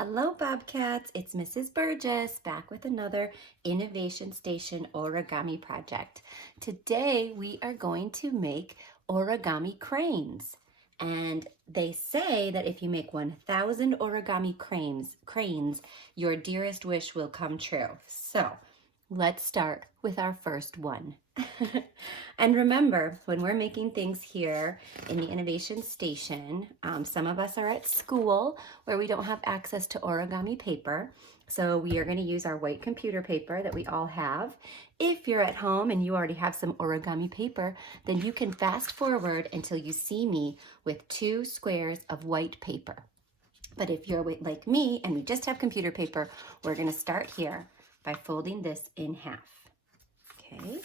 Hello, Bobcats. It's Mrs. Burgess back with another Innovation Station origami project. Today we are going to make origami cranes. And they say that if you make 1,000 origami cranes, your dearest wish will come true. So let's start with our first one. And remember, when we're making things here in the Innovation Station, some of us are at school where we don't have access to origami paper. So we are going to use our white computer paper that we all have. If you're at home and you already have some origami paper, then you can fast forward until you see me with 2 squares of white paper. But if you're like me and we just have computer paper, we're going to start here by folding this in half. Okay,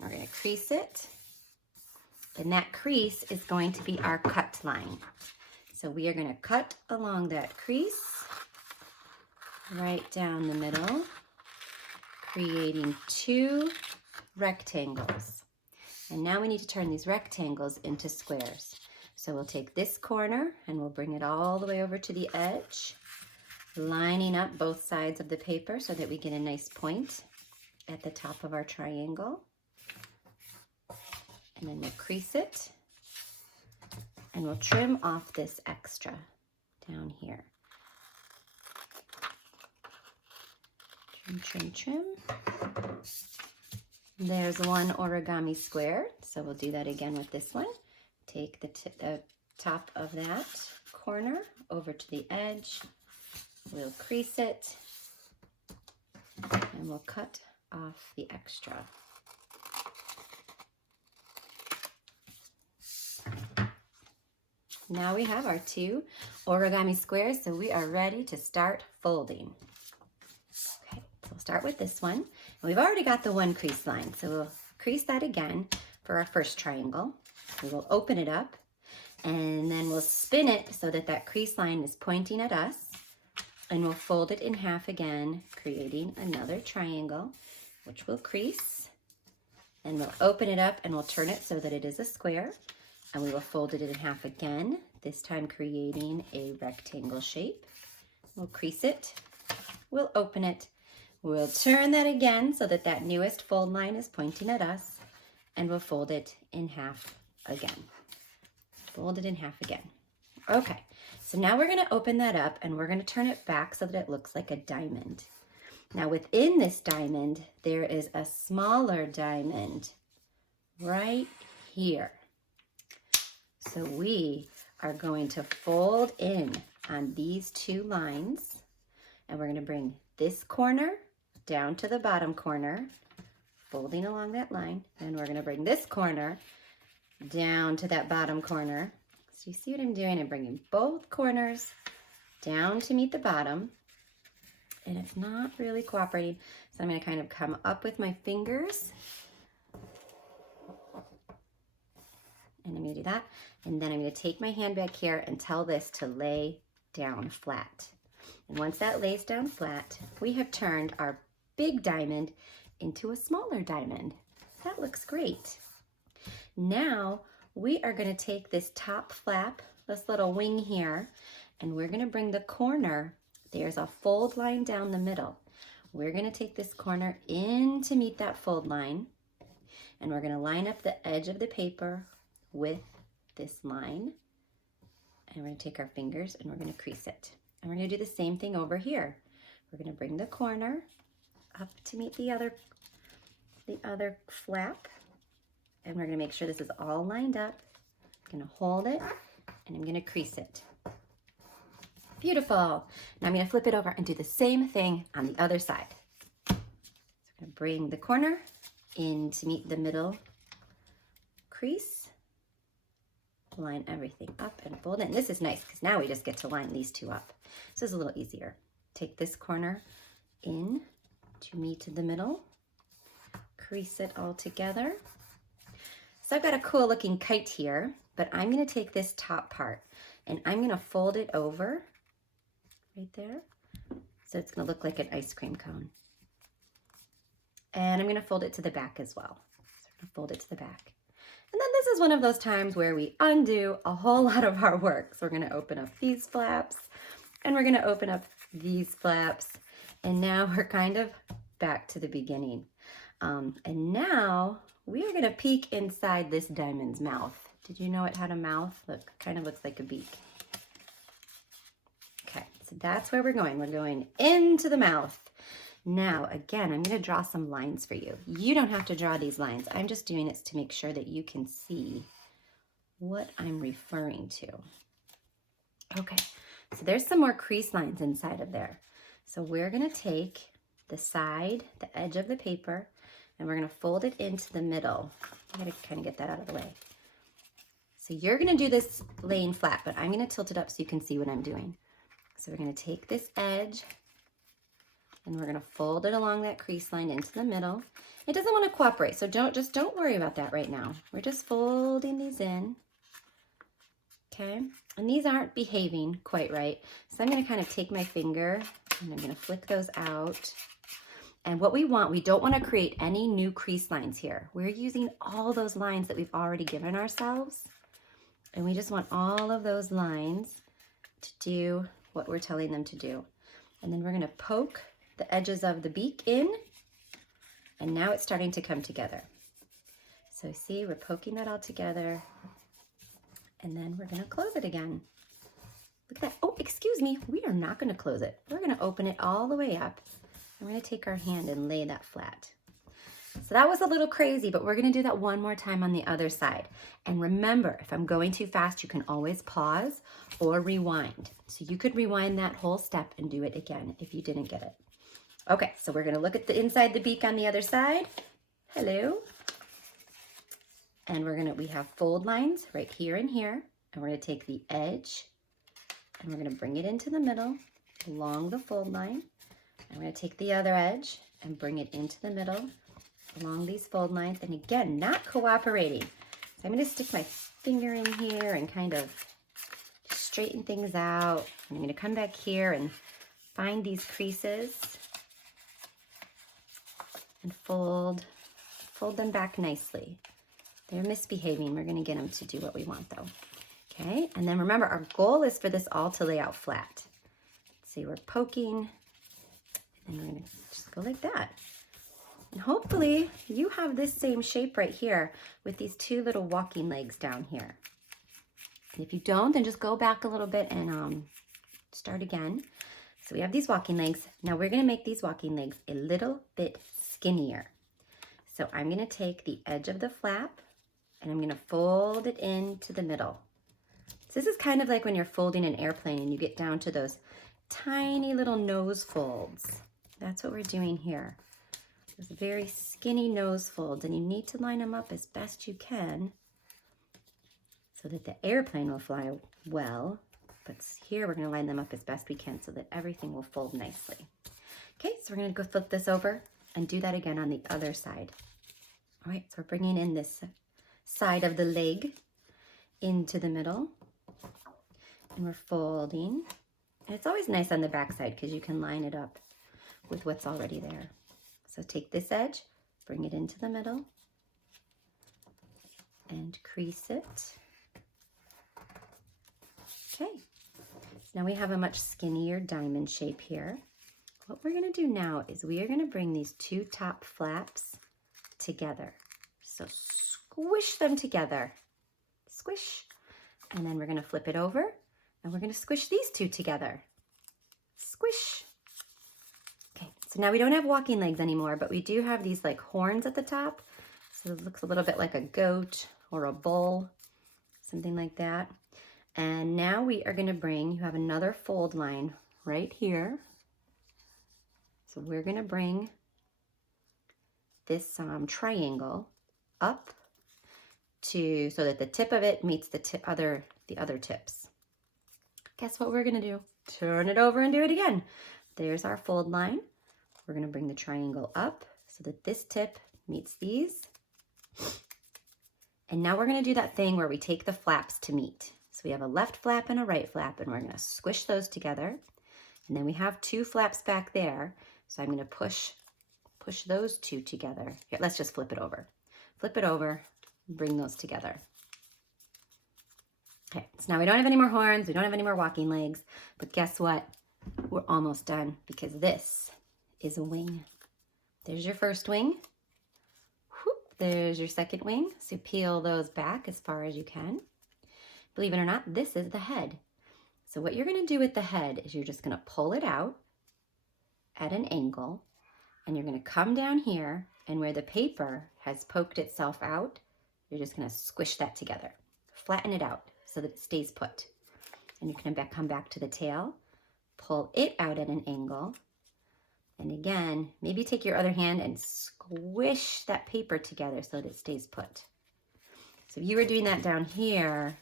we're going to crease it. And that crease is going to be our cut line. So we are going to cut along that crease, right down the middle, creating 2 rectangles. And now we need to turn these rectangles into squares. So we'll take this corner and we'll bring it all the way over to the edge, lining up both sides of the paper so that we get a nice point at the top of our triangle. And then we'll crease it and we'll trim off this extra down here. Trim, trim, trim. There's one origami square, so we'll do that again with this one. Take the top of that corner over to the edge. We'll crease it and we'll cut off the extra. Now we have our 2 origami squares, so we are ready to start folding. Okay, so we'll start with this one. And we've already got the 1 crease line, so we'll crease that again for our first triangle. We will open it up, and then we'll spin it so that that crease line is pointing at us, and we'll fold it in half again, creating another triangle, which we'll crease, and we'll open it up and we'll turn it so that it is a square. And we will fold it in half again, this time creating a rectangle shape. We'll crease it, we'll open it, we'll turn that again so that that newest fold line is pointing at us, and we'll fold it in half again. Fold it in half again. Okay, so now we're gonna open that up and we're gonna turn it back so that it looks like a diamond. Now within this diamond, there is a smaller diamond right here. So we are going to fold in on these 2 lines, and we're going to bring this corner down to the bottom corner, folding along that line, and we're going to bring this corner down to that bottom corner. So you see what I'm doing? I'm bringing both corners down to meet the bottom, and it's not really cooperating, so I'm going to kind of come up with my fingers. And I'm going to do that. And then I'm going to take my hand back here and tell this to lay down flat. And once that lays down flat, we have turned our big diamond into a smaller diamond. That looks great. Now we are going to take this top flap, this little wing here, and we're going to bring the corner. There's a fold line down the middle. We're going to take this corner in to meet that fold line, and we're going to line up the edge of the paper with this line, and we're going to take our fingers and we're going to crease it. And we're going to do the same thing over here. We're going to bring the corner up to meet the other flap, and we're going to make sure this is all lined up. I'm going to hold it and I'm going to crease it. Beautiful. Now I'm going to flip it over and do the same thing on the other side. So I'm going to bring the corner in to meet the middle crease. Line everything up and fold it. And this is nice because now we just get to line these 2 up. So it's a little easier. Take this corner in to meet the middle, crease it all together. So I've got a cool looking kite here, but I'm going to take this top part and I'm going to fold it over right there. So it's going to look like an ice cream cone. And I'm going to fold it to the back as well. So I'm going to fold it to the back. And then this is one of those times where we undo a whole lot of our work. So we're going to open up these flaps And we're gonna open up these flaps. And now we're kind of back to the beginning. And now we are gonna peek inside this diamond's mouth. Did you know it had a mouth? Look, kind of looks like a beak. Okay, so that's where we're going. We're going into the mouth. Now, again, I'm gonna draw some lines for you. You don't have to draw these lines. I'm just doing this to make sure that you can see what I'm referring to. Okay, so there's some more crease lines inside of there. So we're gonna take the side, the edge of the paper, and we're gonna fold it into the middle. I gotta kind of get that out of the way. So you're gonna do this laying flat, but I'm gonna tilt it up so you can see what I'm doing. So we're gonna take this edge and we're gonna fold it along that crease line into the middle. It doesn't wanna cooperate, so don't worry about that right now. We're just folding these in, okay? And these aren't behaving quite right. So I'm gonna kind of take my finger and I'm gonna flick those out. And what we don't wanna create any new crease lines here. We're using all those lines that we've already given ourselves. And we just want all of those lines to do what we're telling them to do. And then we're gonna poke the edges of the beak in, and now it's starting to come together. So see, we're poking that all together, and then we're gonna close it again. Look at that. Oh, excuse me, we are not gonna close it. We're gonna open it all the way up. I'm gonna take our hand and lay that flat. So that was a little crazy, but we're gonna do that one more time on the other side. And remember, if I'm going too fast, you can always pause or rewind. So you could rewind that whole step and do it again if you didn't get it. Okay, so we're gonna look at the inside the beak on the other side. Hello. And we have fold lines right here and here. And we're gonna take the edge and we're gonna bring it into the middle along the fold line. I'm gonna take the other edge and bring it into the middle along these fold lines, and again, not cooperating. So I'm gonna stick my finger in here and kind of straighten things out. And I'm gonna come back here and find these creases and fold them back nicely. They're misbehaving. We're gonna get them to do what we want though. Okay, and then remember, our goal is for this all to lay out flat. See, we're poking, and we're gonna just go like that. And hopefully you have this same shape right here with these two little walking legs down here. And if you don't, then just go back a little bit and start again. So we have these walking legs. Now we're gonna make these walking legs a little bit skinnier. So I'm gonna take the edge of the flap and I'm gonna fold it into the middle. So this is kind of like when you're folding an airplane and you get down to those tiny little nose folds. That's what we're doing here. Those very skinny nose folds, and you need to line them up as best you can so that the airplane will fly well. But here we're gonna line them up as best we can so that everything will fold nicely. Okay, so we're gonna go flip this over and do that again on the other side. All right, so we're bringing in this side of the leg into the middle, and we're folding. And it's always nice on the back side because you can line it up with what's already there. So take this edge, bring it into the middle, and crease it. Okay, so now we have a much skinnier diamond shape here. What we're gonna do now is we are gonna bring these two top flaps together. So squish them together, squish. And then we're gonna flip it over and we're gonna squish these two together, squish. Okay, so now we don't have walking legs anymore, but we do have these like horns at the top. So it looks a little bit like a goat or a bull, something like that. And now we are gonna you have another fold line right here. So we're gonna bring this triangle up so that the tip of it meets the other tips. Guess what we're gonna do? Turn it over and do it again. There's our fold line. We're gonna bring the triangle up so that this tip meets these. And now we're gonna do that thing where we take the flaps to meet. So we have a left flap and a right flap, and we're gonna squish those together. And then we have two flaps back there. So I'm gonna push those two together. Here, let's just flip it over. Flip it over, bring those together. Okay, so now we don't have any more horns, we don't have any more walking legs, but guess what? We're almost done because this is a wing. There's your first wing. Whoop, there's your second wing. So peel those back as far as you can. Believe it or not, this is the head. So what you're going to do with the head is you're just going to pull it out at an angle, and you're going to come down here, and where the paper has poked itself out, you're just going to squish that together. Flatten it out so that it stays put. And you're going to come back to the tail, pull it out at an angle, and again, maybe take your other hand and squish that paper together so that it stays put. So if you were doing that down here,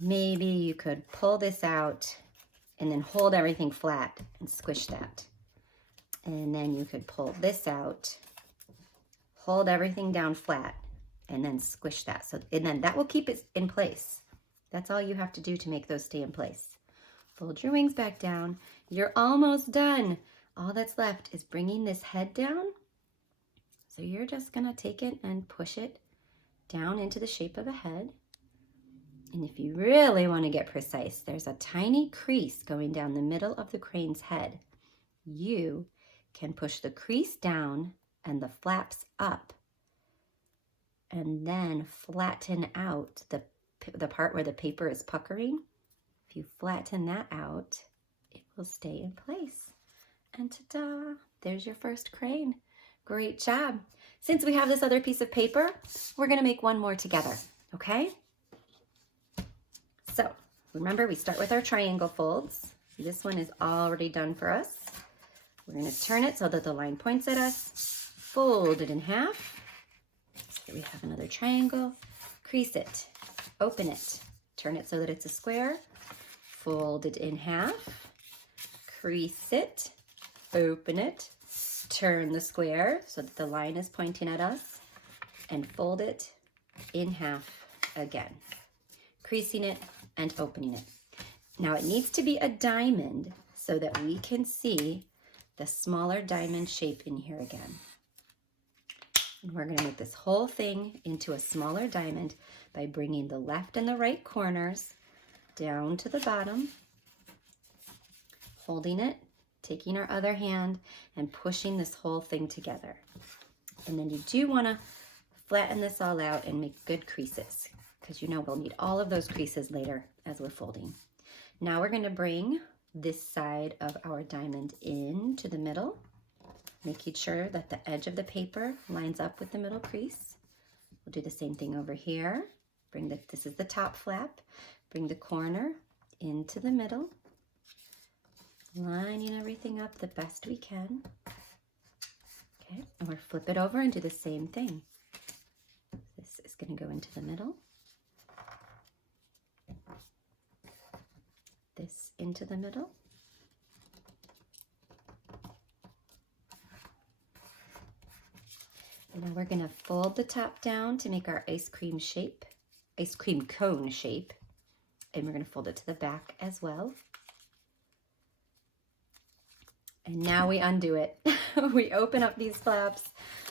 maybe you could pull this out and then hold everything flat and squish that. And then you could pull this out, hold everything down flat, and then squish that. And then that will keep it in place. That's all you have to do to make those stay in place. Fold your wings back down. You're almost done. All that's left is bringing this head down. So you're just gonna take it and push it down into the shape of a head. And if you really want to get precise, there's a tiny crease going down the middle of the crane's head. You can push the crease down and the flaps up, and then flatten out the part where the paper is puckering. If you flatten that out, it will stay in place. And ta-da, there's your first crane. Great job. Since we have this other piece of paper, we're going to make one more together, okay? So remember, we start with our triangle folds. This one is already done for us. We're going to turn it so that the line points at us. Fold it in half. Here we have another triangle. Crease it, open it, turn it so that it's a square. Fold it in half. Crease it, open it, turn the square so that the line is pointing at us, and fold it in half again, creasing it and opening it. Now it needs to be a diamond so that we can see the smaller diamond shape in here again. And we're going to make this whole thing into a smaller diamond by bringing the left and the right corners down to the bottom, holding it, taking our other hand and pushing this whole thing together. And then you do want to flatten this all out and make good creases, because you know we'll need all of those creases later as we're folding. Now we're going to bring this side of our diamond into the middle, making sure that the edge of the paper lines up with the middle crease. We'll do the same thing over here. This is the top flap. Bring the corner into the middle, lining everything up the best we can. Okay, and we'll flip it over and do the same thing. This is going to go into the middle. This into the middle. And now we're going to fold the top down to make our ice cream cone shape. And we're going to fold it to the back as well. And now we undo it. We open up these flaps,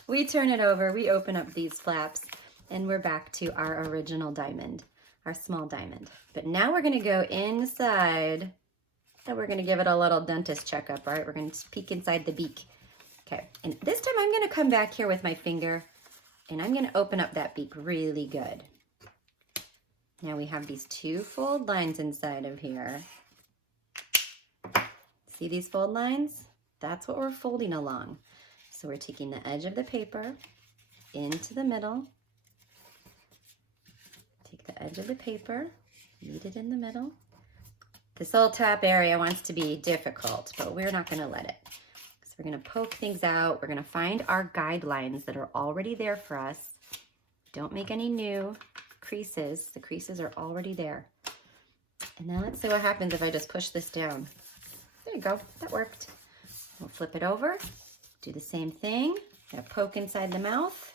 we turn it over, we open up these flaps, and we're back to our original diamond, our small diamond. But now we're going to go inside, and we're going to give it a little dentist checkup, right? We're going to peek inside the beak. Okay, and this time I'm going to come back here with my finger, and I'm going to open up that beak really good. Now we have these two fold lines inside of here. See these fold lines? That's what we're folding along. So we're taking the edge of the paper into the middle. Take the edge of the paper, meet it in the middle. This little top area wants to be difficult, but we're not going to let it. So we're going to poke things out. We're going to find our guidelines that are already there for us. Don't make any new creases. The creases are already there. And now let's see what happens if I just push this down. There you go, that worked. We'll flip it over, do the same thing. Gonna poke inside the mouth.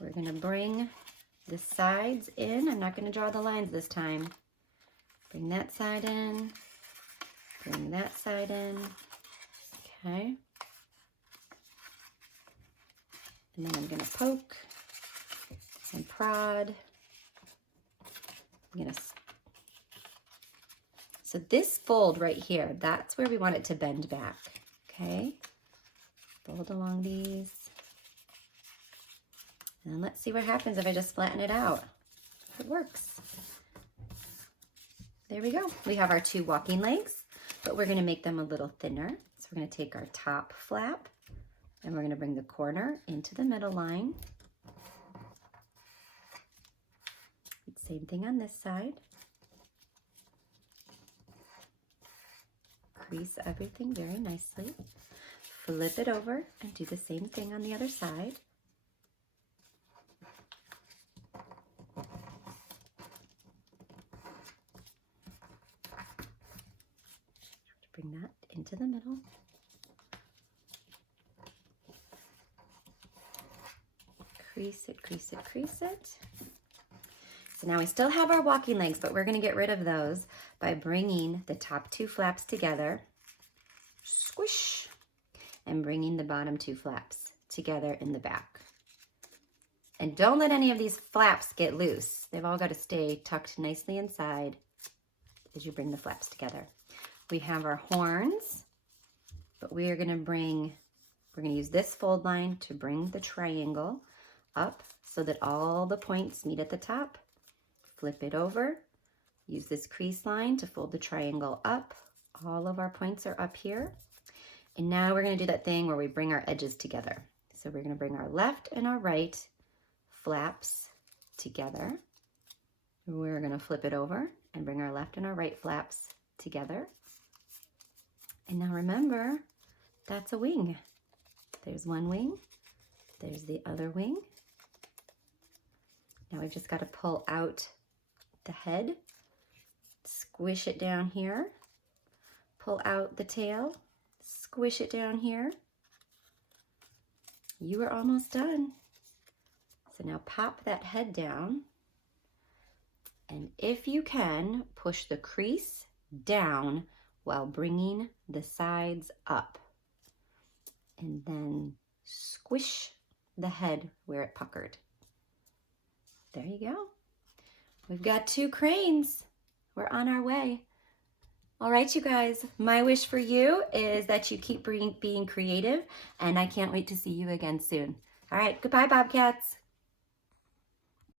We're gonna bring the sides in. I'm not gonna draw the lines this time. Bring that side in, bring that side in, okay. And then I'm gonna poke and prod So this fold right here, that's where we want it to bend back, okay? Fold along these. And let's see what happens if I just flatten it out. If it works. There we go. We have our 2 walking legs, but we're gonna make them a little thinner. So we're gonna take our top flap and we're gonna bring the corner into the middle line. Same thing on this side. Crease everything very nicely. Flip it over and do the same thing on the other side. Bring that into the middle. Crease it, crease it, crease it. So now we still have our walking legs, but we're going to get rid of those by bringing the top 2 flaps together, squish, and bringing the bottom 2 flaps together in the back. And don't let any of these flaps get loose. They've all got to stay tucked nicely inside as you bring the flaps together. We have our horns, but we're going to use this fold line to bring the triangle up so that all the points meet at the top. Flip it over, use this crease line to fold the triangle up. All of our points are up here. And now we're going to do that thing where we bring our edges together. So we're going to bring our left and our right flaps together. We're going to flip it over and bring our left and our right flaps together. And now remember, that's a wing. There's one wing, there's the other wing. Now we've just got to pull out the head, squish it down here, pull out the tail, squish it down here. You are almost done. So now pop that head down, and if you can, push the crease down while bringing the sides up, and then squish the head where it puckered. There you go. We've got 2 cranes. We're on our way. All right, you guys, my wish for you is that you keep being creative, and I can't wait to see you again soon. All right, goodbye, Bobcats.